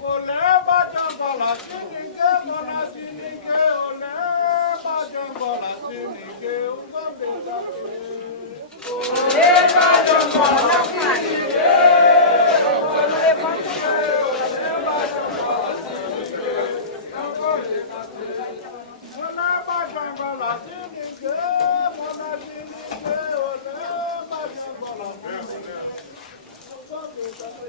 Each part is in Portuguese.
Olé, bajambola, sininge, mona sininge, olé, bajambola, sininge, ungombe zake. Olé, bajambola, sininge, olé, bajambola, sininge, ungombe zake. Olé, bajambola, sininge, mona sininge, olé, bajambola, sininge, ungombe zake.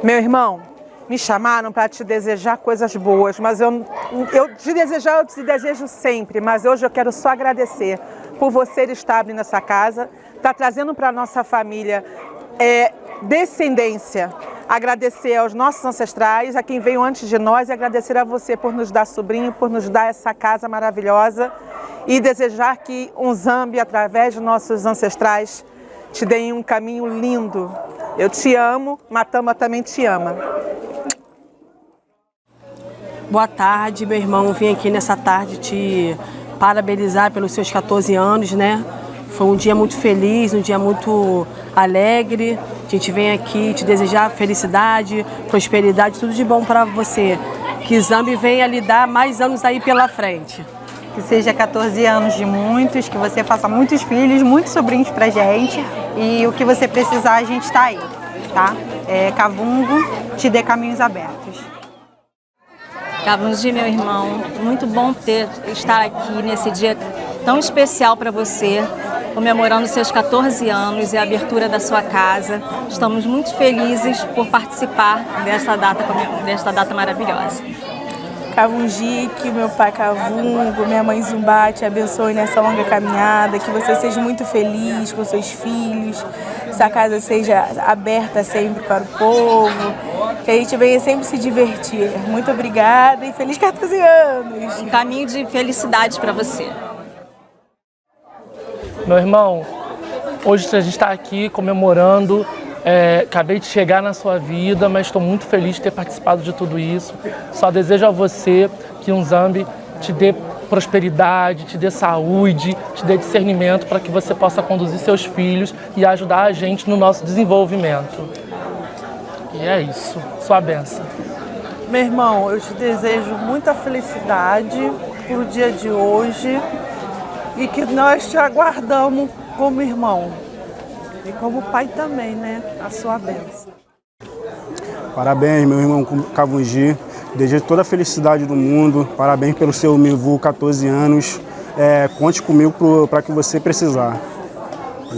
Meu irmão, me chamaram para te desejar coisas boas, mas eu te desejo sempre, mas hoje eu quero só agradecer por você estar abrindo essa casa, tá trazendo para nossa família descendência, agradecer aos nossos ancestrais, a quem veio antes de nós, e agradecer a você por nos dar sobrinho, por nos dar essa casa maravilhosa, e desejar que Unzambi, através de nossos ancestrais, te dê um caminho lindo. Eu te amo, Matamba também te ama. Boa tarde, meu irmão. Vim aqui nessa tarde te parabenizar pelos seus 14 anos, né? Foi um dia muito feliz, um dia muito alegre. A gente vem aqui te desejar felicidade, prosperidade, tudo de bom para você. Que Zambi venha lhe dar mais anos aí pela frente. Que seja 14 anos de muitos, que você faça muitos filhos, muitos sobrinhos pra gente. E o que você precisar, a gente tá aí, tá? Cavungo, te dê caminhos abertos. Cavungi, meu irmão, muito bom estar aqui nesse dia tão especial para você, comemorando seus 14 anos e a abertura da sua casa. Estamos muito felizes por participar desta data maravilhosa. Cavungi, que meu pai Cavungo, minha mãe Zumbá te abençoe nessa longa caminhada, que você seja muito feliz com seus filhos, essa casa seja aberta sempre para o povo, que a gente venha sempre se divertir. Muito obrigada e feliz 14 anos! Um caminho de felicidade para você. Meu irmão, hoje a gente está aqui comemorando. Acabei de chegar na sua vida, mas estou muito feliz de ter participado de tudo isso. Só desejo a você que Unzambi te dê prosperidade, te dê saúde, te dê discernimento para que você possa conduzir seus filhos e ajudar a gente no nosso desenvolvimento. E é isso. Sua bênção. Meu irmão, eu te desejo muita felicidade pro dia de hoje e que nós te aguardamos como irmão. E como pai também, né? A sua bênção. Parabéns, meu irmão Cavungi. Desejo toda a felicidade do mundo. Parabéns pelo seu Mivu, 14 anos. Conte comigo para que você precisar.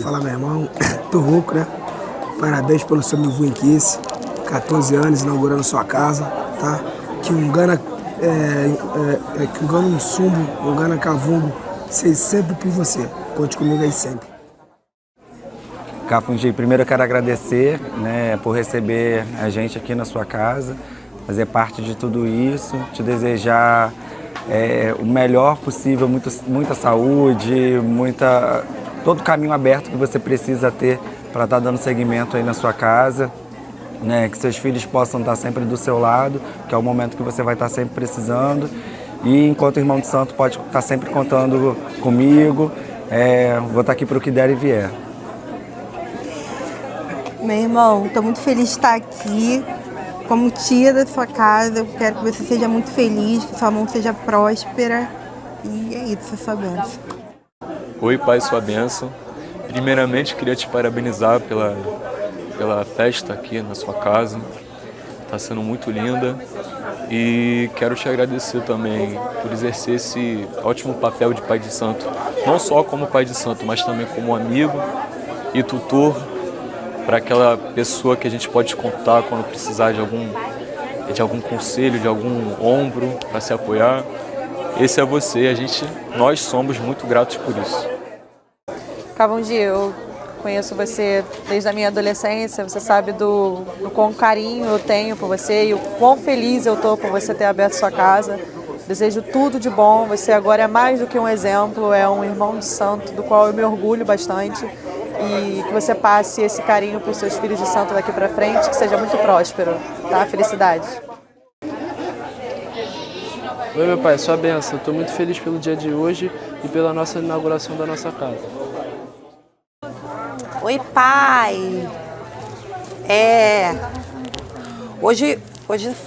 Fala, meu irmão. Turruco, né? Parabéns pelo seu Mivu em Kiss. 14 anos, inaugurando sua casa, tá? Que Ungana Sumbo, Ungana Cavungo, sei sempre por você. Conte comigo aí sempre. Cavungi, primeiro eu quero agradecer, né, por receber a gente aqui na sua casa, fazer parte de tudo isso, te desejar o melhor possível, muita saúde, todo o caminho aberto que você precisa ter para estar dando seguimento aí na sua casa, né, que seus filhos possam estar sempre do seu lado, que é o momento que você vai estar sempre precisando, e enquanto irmão de santo pode estar sempre contando comigo, vou estar aqui para o que der e vier. Meu irmão, estou muito feliz de estar aqui como tia da sua casa. Eu quero que você seja muito feliz, que sua mão seja próspera. E é isso, sua bênção. Oi, Pai, sua bênção. Primeiramente, queria te parabenizar pela festa aqui na sua casa. Está sendo muito linda. E quero te agradecer também por exercer esse ótimo papel de pai de santo. Não só como pai de santo, mas também como amigo e tutor, para aquela pessoa que a gente pode contar quando precisar de algum conselho, de algum ombro para se apoiar. Esse é você, nós somos muito gratos por isso. Cavungi, eu conheço você desde a minha adolescência, você sabe do quão carinho eu tenho por você e o quão feliz eu estou por você ter aberto sua casa. Desejo tudo de bom, você agora é mais do que um exemplo, é um irmão de santo do qual eu me orgulho bastante. E que você passe esse carinho para os seus filhos de santo daqui para frente, que seja muito próspero, tá? Felicidade. Oi, meu pai, sua bênção. Estou muito feliz pelo dia de hoje e pela nossa inauguração da nossa casa. Oi, pai. Hoje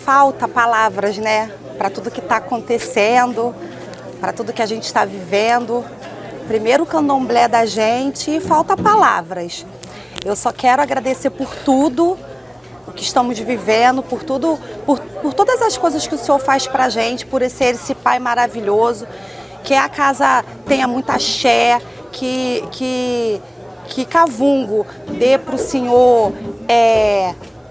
falta palavras, né? Para tudo que está acontecendo, para tudo que a gente está vivendo. Primeiro candomblé da gente, falta palavras. Eu só quero agradecer por tudo o que estamos vivendo, por todas as coisas que o Senhor faz pra gente, por ser esse pai maravilhoso, que a casa tenha muita axé, que Cavungo dê pro Senhor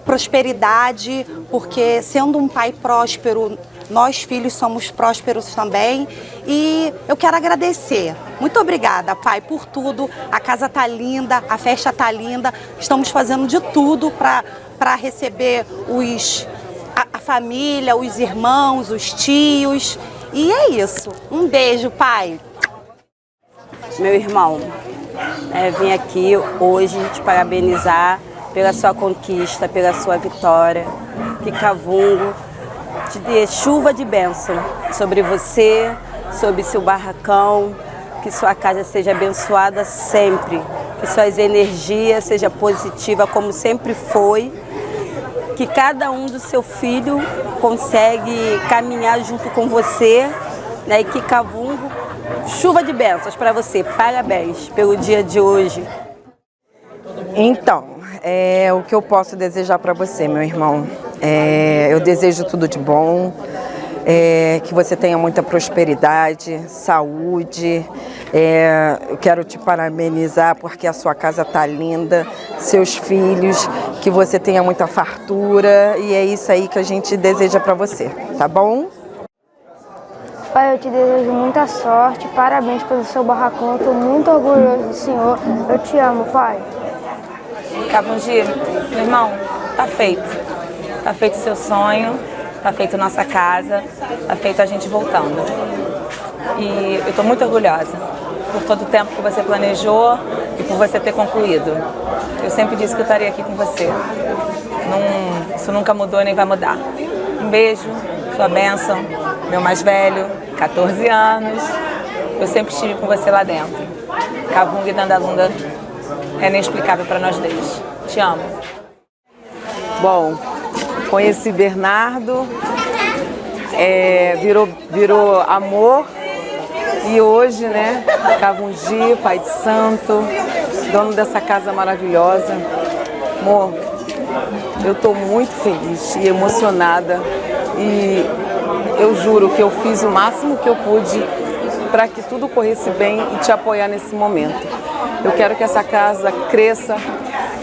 prosperidade, porque sendo um pai próspero, nós filhos somos prósperos também. E eu quero agradecer. Muito obrigada, pai, por tudo. A casa tá linda, a festa tá linda. Estamos fazendo de tudo para receber a família, os irmãos, os tios. E é isso. Um beijo, pai. Meu irmão, vim aqui hoje te parabenizar pela sua conquista, pela sua vitória. Que Cavungo te dê chuva de bênção sobre você, sobre seu barracão, que sua casa seja abençoada sempre, que suas energias sejam positivas como sempre foi, que cada um do seu filho consegue caminhar junto com você, né? E que Cavungo, chuva de bênçãos para você, parabéns pelo dia de hoje. Então, o que eu posso desejar para você, meu irmão? Eu desejo tudo de bom, que você tenha muita prosperidade, saúde. Eu quero te parabenizar porque a sua casa tá linda, seus filhos, que você tenha muita fartura e é isso aí que a gente deseja para você, tá bom? Pai, eu te desejo muita sorte, parabéns pelo seu barracão, eu estou muito orgulhoso do senhor, eu te amo, pai. Cavungi, meu irmão, tá feito o seu sonho, tá feito nossa casa, tá feito a gente voltando. E eu estou muito orgulhosa por todo o tempo que você planejou e por você ter concluído. Eu sempre disse que eu estaria aqui com você. Isso nunca mudou nem vai mudar. Um beijo, sua bênção, meu mais velho, 14 anos. Eu sempre estive com você lá dentro. Cavungo e Dandalunga é inexplicável para nós dois. Te amo. Bom, conheci Bernardo, virou amor e hoje, né, Cavungi, pai de santo, dono dessa casa maravilhosa. Amor, eu estou muito feliz e emocionada e eu juro que eu fiz o máximo que eu pude para que tudo corresse bem e te apoiar nesse momento. Eu quero que essa casa cresça,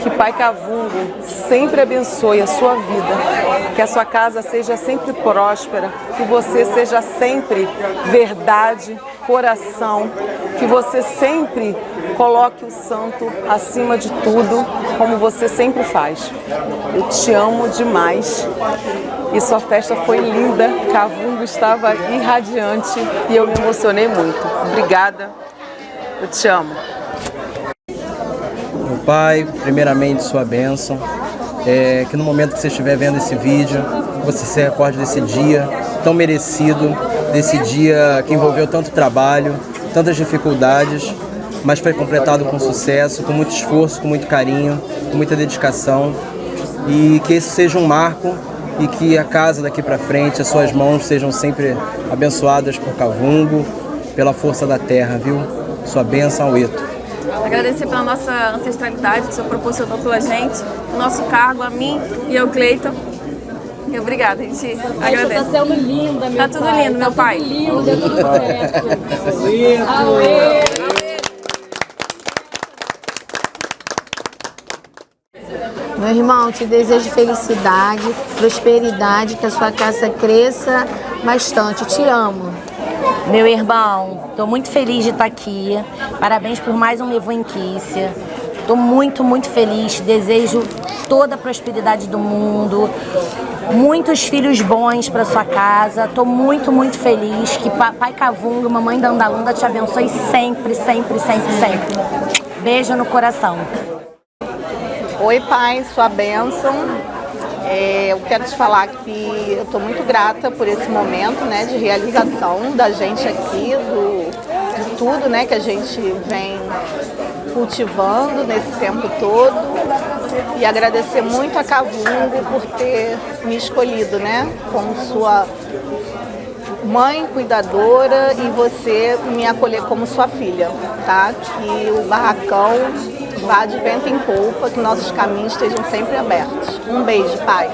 que Pai Cavungo sempre abençoe a sua vida, que a sua casa seja sempre próspera, que você seja sempre verdade, coração, que você sempre coloque o santo acima de tudo, como você sempre faz. Eu te amo demais e sua festa foi linda, Cavungo estava irradiante e eu me emocionei muito. Obrigada, eu te amo. Meu pai, primeiramente sua bênção, que no momento que você estiver vendo esse vídeo, você se recorde desse dia tão merecido, desse dia que envolveu tanto trabalho, tantas dificuldades, mas foi completado com sucesso, com muito esforço, com muito carinho, com muita dedicação, e que esse seja um marco e que a casa daqui para frente, as suas mãos sejam sempre abençoadas por Cavungo, pela força da terra, viu? Sua bênção ao Ito. Agradecer pela nossa ancestralidade que o Senhor proporcionou pela gente, o nosso cargo, a mim e ao Cleiton. E obrigada, a gente agradece. Tá sendo linda, meu pai. Tá tudo lindo, meu pai. Tá tudo lindo, deu tudo certo. Meu irmão, te desejo felicidade, prosperidade, que a sua casa cresça bastante. Te amo. Meu irmão, estou muito feliz de estar aqui. Parabéns por mais um Nevô em Quícia. Estou muito, muito feliz. Desejo toda a prosperidade do mundo, muitos filhos bons para sua casa. Estou muito, muito feliz. Que Pai Cavungo, Mamãe Dandalunga te abençoe sempre, sempre, sempre, sempre. Beijo no coração. Oi, pai, sua bênção. Eu quero te falar que eu estou muito grata por esse momento, né, de realização da gente aqui, de tudo, né, que a gente vem cultivando nesse tempo todo. E agradecer muito a Cavungo por ter me escolhido, né, como sua mãe cuidadora e você me acolher como sua filha, tá? Que o barracão vá de vento em polpa, que nossos caminhos estejam sempre abertos. Um beijo, pai.